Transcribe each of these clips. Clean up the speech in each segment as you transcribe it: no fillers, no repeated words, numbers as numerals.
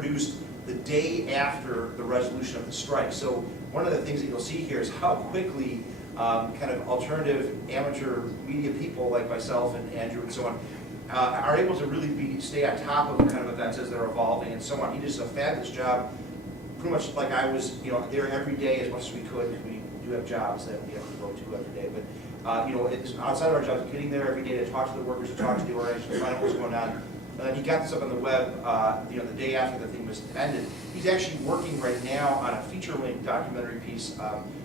produced the day after the resolution of the strike. So one of the things that you'll see here is how quickly kind of alternative amateur media people like myself and Andrew and so on are able to really stay on top of the kind of events as they're evolving and so on. He does a fabulous job, pretty much like I was, there every day as much as we could, because we do have jobs that we have to go to every day. But it's outside of our jobs, getting there every day to talk to the workers, to talk to the organization, to find out what's going on. And then he got this up on the web, the day after the thing was ended. He's actually working right now on a feature-length documentary piece,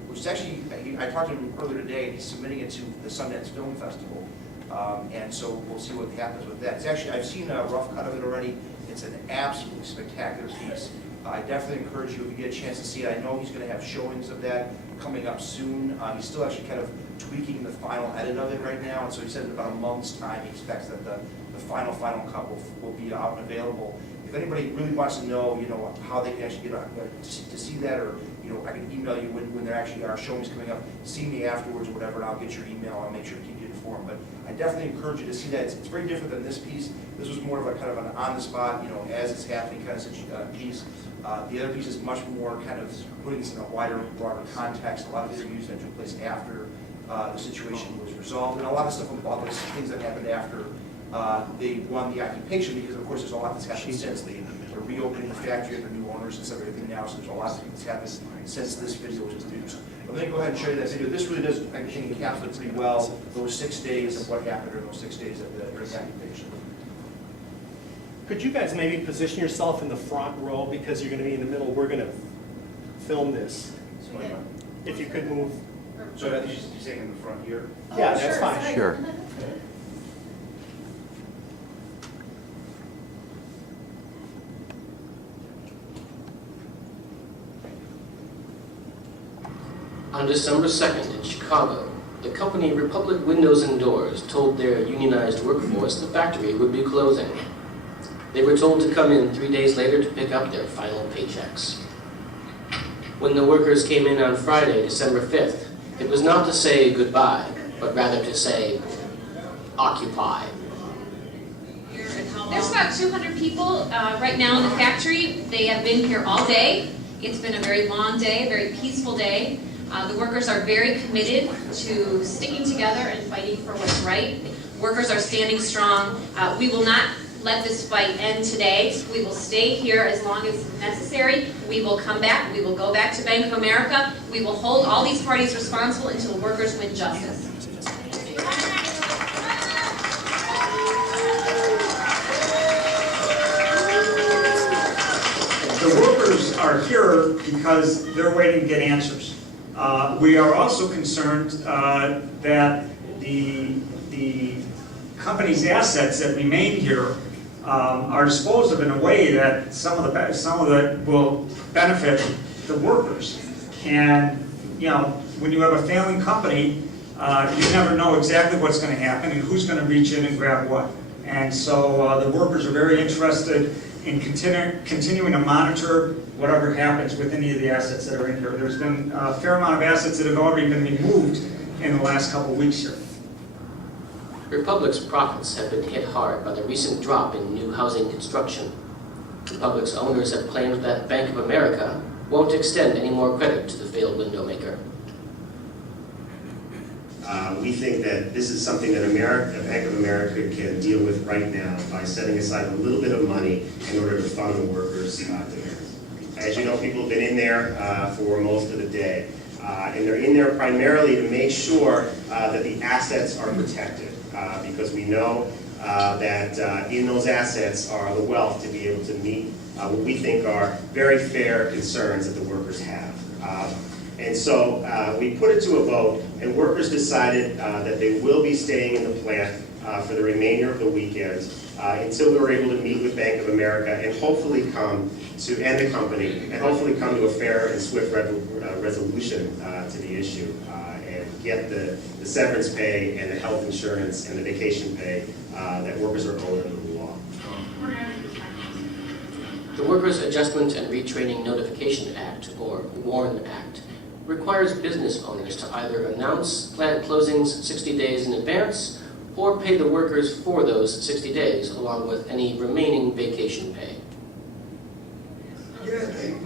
which is actually, I talked to him earlier today, and he's submitting it to the Sundance Film Festival. And so we'll see what happens with that. It's actually, I've seen a rough cut of it already. It's an absolutely spectacular piece. I definitely encourage you, if you get a chance to see it. I know he's going to have showings of that coming up soon. He's still actually kind of tweaking the final edit of it right now, and so he said in about a month's time he expects that the final cut will be out and available. If anybody really wants to know, how they can actually get to see that, or I can email you when there actually are showings coming up. See me afterwards or whatever, and I'll get your email. I'll make sure to keep you informed. But I definitely encourage you to see that. It's very different than this piece. This was more of a kind of an on-the-spot, as it's happening kind of piece. The other piece is much more kind of putting this in a wider, broader context. A lot of interviews that took place after the situation was resolved, and a lot of stuff about those things that happened after they won the occupation, because of course there's a lot that's happened since. They're reopening the factory under new owners and everything now, so there's a lot of things that's happened since this video was produced. Let me go ahead and show you that video. This really does, I think, encapsulate pretty well those 6 days of what happened during those 6 days of the occupation. Could you guys maybe position yourself in the front row, because you're going to be in the middle? We're going to film this. If you could move. So I think you're saying in the front here? Yeah, that's fine. Sure. On December 2nd in Chicago, the company Republic Windows and Doors told their unionized workforce the factory would be closing. They were told to come in 3 days later to pick up their final paychecks. When the workers came in on Friday, December 5th, it was not to say goodbye, but rather to say, occupy. There's about 200 people right now in the factory. They have been here all day. It's been a very long day, a very peaceful day. The workers are very committed to sticking together and fighting for what's right. Workers are standing strong. We will not let this fight end today. We will stay here as long as necessary. We will come back. We will go back to Bank of America. We will hold all these parties responsible until workers win justice. The workers are here because they're waiting to get answers. We are also concerned that the company's assets that remain here are disposed of in a way that some of that will benefit the workers. And when you have a failing company, you never know exactly what's going to happen and who's going to reach in and grab what. And so the workers are very interested in continuing to monitor whatever happens with any of the assets that are in here. There's been a fair amount of assets that have already been removed in the last couple of weeks here. Republic's profits have been hit hard by the recent drop in new housing construction. Republic's owners have claimed that Bank of America won't extend any more credit to the failed window maker. We think that this is something that Bank of America can deal with right now by setting aside a little bit of money in order to fund the workers' demands. As you know, people have been in there for most of the day. And they're in there primarily to make sure that the assets are protected, because we know that in those assets are the wealth to be able to meet what we think are very fair concerns that the workers have. And so we put it to a vote, and workers decided that they will be staying in the plant for the remainder of the weekend until we were able to meet with Bank of America and hopefully come to end the company and hopefully come to a fair and swift resolution to the issue and get the severance pay and the health insurance and the vacation pay that workers are owed under the law. The Workers' Adjustment and Retraining Notification Act, or WARN Act, requires business owners to either announce plant closings 60 days in advance or pay the workers for those 60 days along with any remaining vacation pay.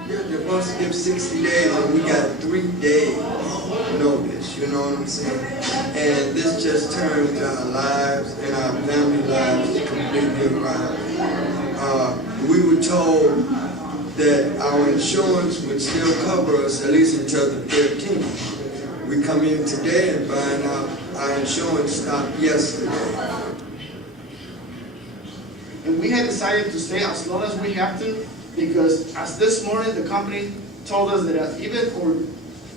They're supposed to give 60 days and we got 3 days notice, you know what I'm saying? And this just turns our lives and our family lives completely around. We were told that our insurance would still cover us at least until the 13th. We come in today and find out our insurance stopped yesterday. And we had decided to stay as long as we have to, because as this morning the company told us that even our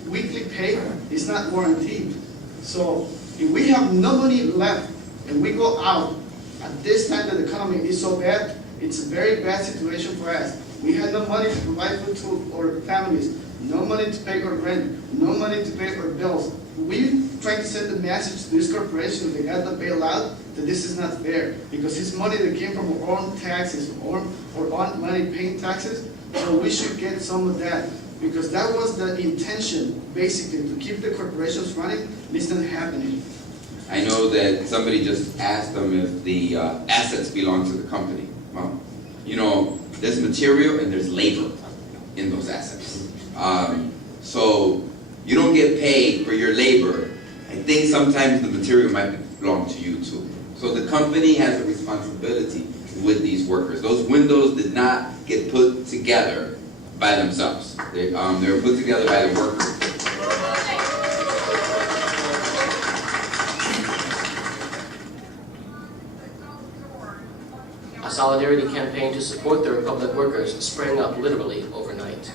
weekly pay is not guaranteed. So if we have no money left and we go out at this time that the economy is so bad, it's a very bad situation for us. We had no money to provide food to our families, no money to pay our rent, no money to pay our bills. We trying to send a message to this corporation that got the bailout that this is not fair, because it's money that came from our own taxes, our own money paying taxes, so we should get some of that, because that was the intention, basically, to keep the corporations running, and it's not happening. I know that somebody just asked them if the assets belong to the company. Well, you know, there's material and there's labor in those assets. So you don't get paid for your labor. I think sometimes the material might belong to you too. So the company has a responsibility with these workers. Those windows did not get put together by themselves. They were put together by the workers. A solidarity campaign to support the Republic workers sprang up literally overnight.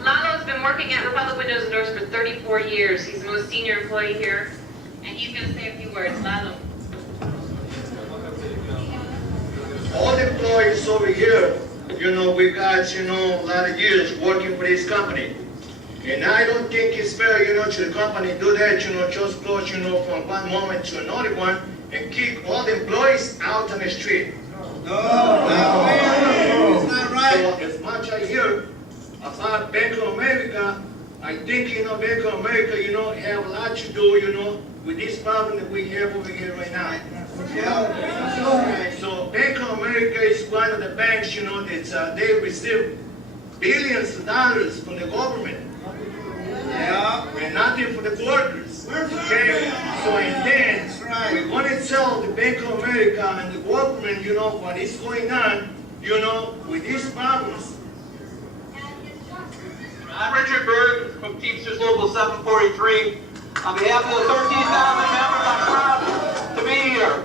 Lalo's been working at Republic Windows and Doors for 34 years. He's the most senior employee here, and he's going to say a few words. Lalo. All the employees over here, you know, we got, you know, a lot of years working for this company. And I don't think it's fair, you know, to the company do that, you know, just close, you know, from one moment to another one and kick all the employees out on the street. No, it's not right. So as much I hear about Bank of America, I think, you know, Bank of America, you know, have a lot to do, you know, with this problem that we have over here right now. So Bank of America is one of the banks, you know, that they receive billions of dollars from the government. Yeah, and nothing for the workers. Okay, so and then we're going to tell the Bank of America and the government, you know, what is going on, you know, with these problems. I'm Richard Berg from Teamsters Local 743. On behalf of the 13,000 members, I'm proud to be here.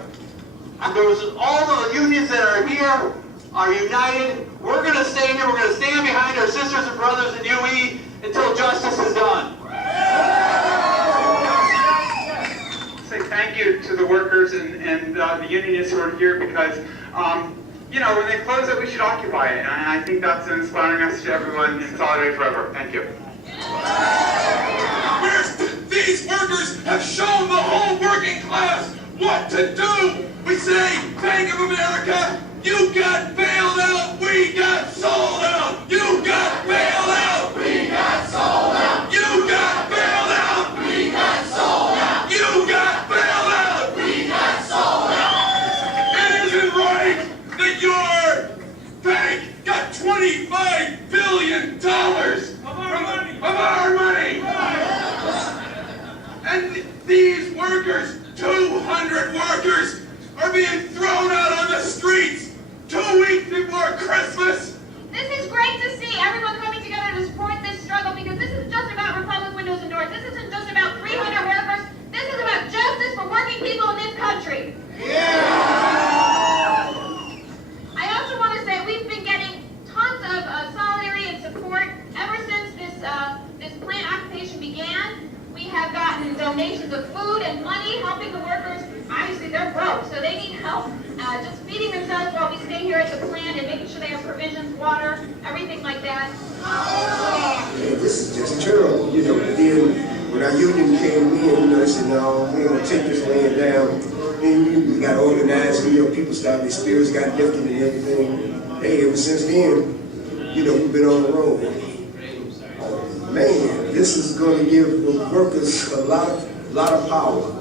And all the unions that are here are united. We're going to stay here. We're going to stand behind our sisters and brothers in UE until justice is done. Say thank you to the workers and the unionists who are here, because you know, when they close it, we should occupy it. And I think that's an inspiring message to everyone in Solidarity Forever. Thank you. These workers have shown the whole working class what to do. We say, Bank of America, you got bailed out, we got sold out. You got bailed out, we got sold out. You got bailed out, we got sold out. You got bailed out, we got sold out. It isn't right that your bank got $25 billion of our money. And these workers, 200 workers, are being thrown out on the streets 2 weeks before Christmas. This is great to see everyone coming together to support this struggle, because this isn't just about Republic Windows and Doors. This isn't just about 300 workers. This is about justice for working people in this country. Yeah. I also want to say we've been getting tons of solidarity and support ever since this plant occupation began. We have gotten donations of food and money helping the workers. Obviously, they're broke, so they need help just feeding themselves while we stay here at the plant and making sure they have provisions, water, everything like that. Yeah, this is just terrible, you know. Then when our union came in, you know, they said, no, we're going to take this land down. Then we got organized, and, you know, people started, their spirits got lifted and everything. Hey, ever since then, you know, we've been on the road. Man, this is going to give the workers a lot of power.